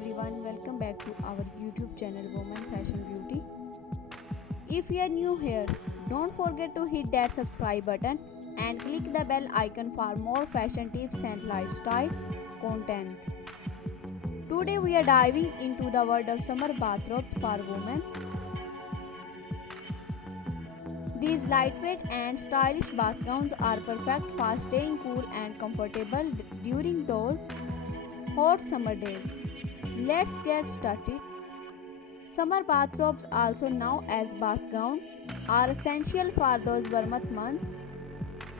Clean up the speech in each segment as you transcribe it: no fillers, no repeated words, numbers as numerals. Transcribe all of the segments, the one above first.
everyone, welcome back to our YouTube channel Woman Fashion Beauty. If you are new here, don't forget to hit that subscribe button and click the bell icon for more fashion tips and lifestyle content. Today we are diving into the world of summer bathrobes for women. These lightweight and stylish bath gowns are perfect for staying cool and comfortable during those hot summer days. Let's get started. Summer bathrobes, also known as bath gown, are essential for those warm months.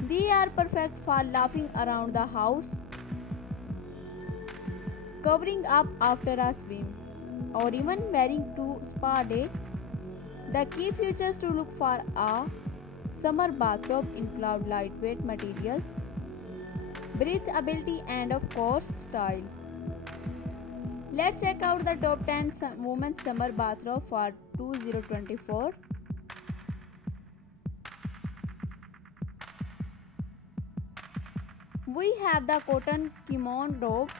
They are perfect for laughing around the house, covering up after a swim, or even wearing to spa day. The key features to look for are summer bathrobe include lightweight materials, breathability, and of course style. Let's check out the top 10 women's summer bathrobe for 2024. We have the cotton kimono robe.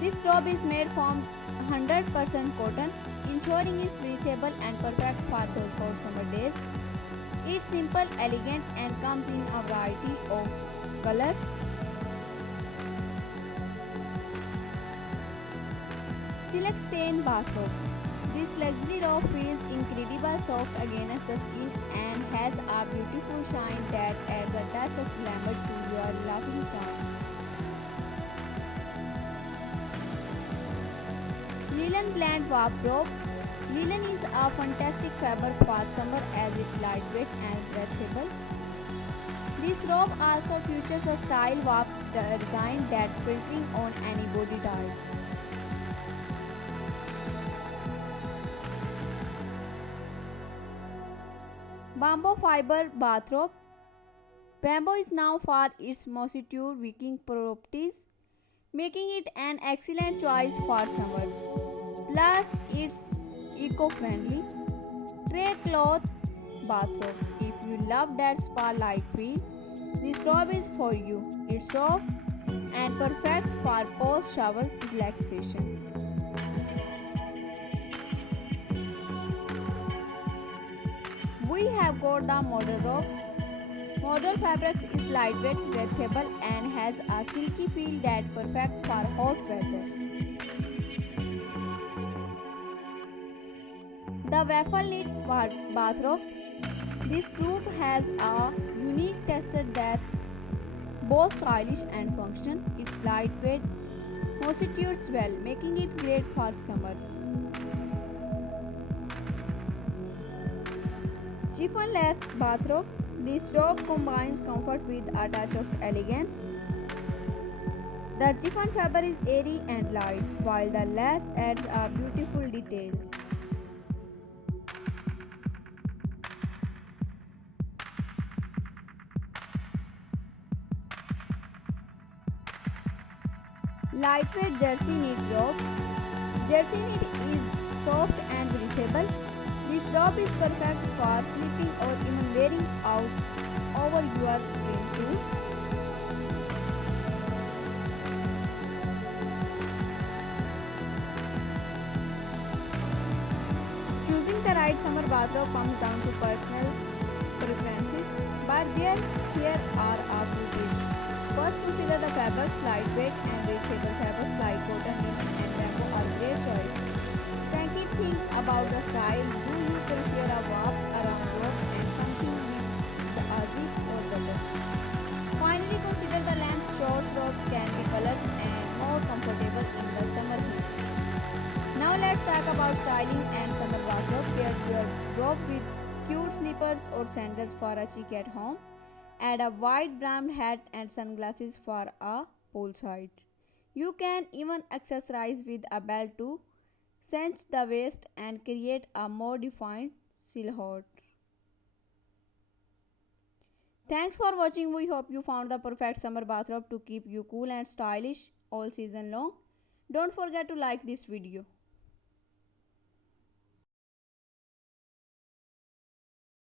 This robe is made from 100% cotton, ensuring it's breathable and perfect for those hot summer days. It's simple, elegant, and comes in a variety of colors. Silk stain bathrobe. This luxury robe feels incredibly soft against the skin and has a beautiful shine that adds a touch of glamour to your laughing time. Linen blend wardrobe. Linen is a fantastic fabric for summer as it's lightweight and breathable. This robe also features a style warp design that filtering on any body type. Bamboo fiber bathrobe. Bamboo is known for its moisture wicking properties, making it an excellent choice for summers. Plus, it's eco-friendly. Tray cloth bathrobe. If you love that spa-like feel, this robe is for you. It's soft and perfect for post-shower relaxation. We have got the modal robe. Modal fabrics is lightweight, breathable, and has a silky feel that's perfect for hot weather. The waffle knit bathrobe. This robe has a unique texture that's both stylish and functional. It's lightweight, moistures well, making it great for summers. Chiffon lace bathrobe. This robe combines comfort with a touch of elegance. The chiffon fabric is airy and light, while the lace adds a beautiful details. Lightweight jersey knit robe. Jersey knit is soft and breathable. This robe is perfect for sleeping or even wearing out over your swimsuit. Choosing the right summer bathrobe comes down to personal preferences, but here are a few tips. First, consider the fabrics. Lightweight and breathable fabrics like cotton, linen, and bamboo are great choice. Second, think about the style. Do you prefer a warp around robe and something with a zip or buttons? Finally, consider the length. Short robes can be colors and more comfortable in the summer heat. Now let's talk about styling and summer bathrobe. Pair your robe with cute slippers or sandals for a chic at home. Add a wide brimmed hat and sunglasses for a poolside. You can even accessorize with a belt to cinch the waist and create a more defined silhouette. Thanks for watching. We hope you found the perfect summer bathrobe to keep you cool and stylish all season long. Don't forget to like this video.